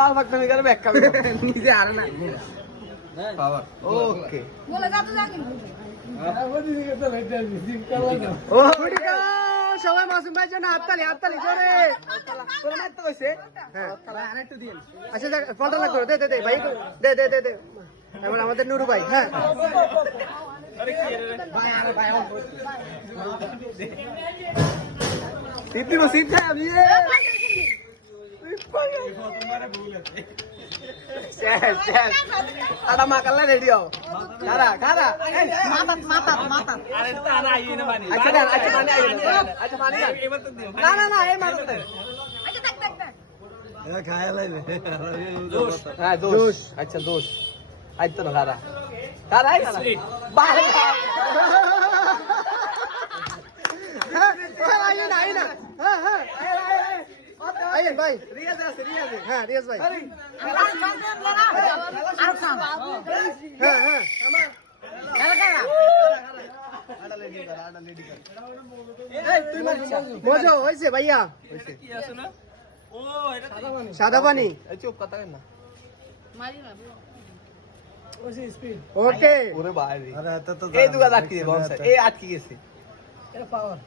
পাওয়ার ফাঁকটা আমি করে ব্যাক কামি নিজে আর না পাওয়ার ওকে বলে যা তো যা কিন্তু ও গুডিকা সবাই মাসুম ভাই জন্য হাততালি জোরে তোরা মারতে কইছে হ্যাঁ আরেকটু দিন আচ্ছা ফলটা লাগ করো দে ভাই দে এবার আমাদের নুরু ভাই হ্যাঁ সিট খাই আমি আটা মাকাল্লা রেডি হও খারা মাথা আচ্ছা পানি আইয়ে না এই মাথা আচ্ছা দেখ হ্যাঁ দোষ আচ্ছা দোষ আইতো না খারা বাইরে আইয়ে না হ্যাঁ আইয়েন ভাই রিয়াজ হ্যাঁ রিয়াজ ভাই হ্যাঁ মজা হয়েছে ভাইয়া সাদা পানি চুপ কথা না ওকে ওরে বাইরে এই দুগা আটকে দে বক্স এই আটকে গেছে এটা পাওয়ার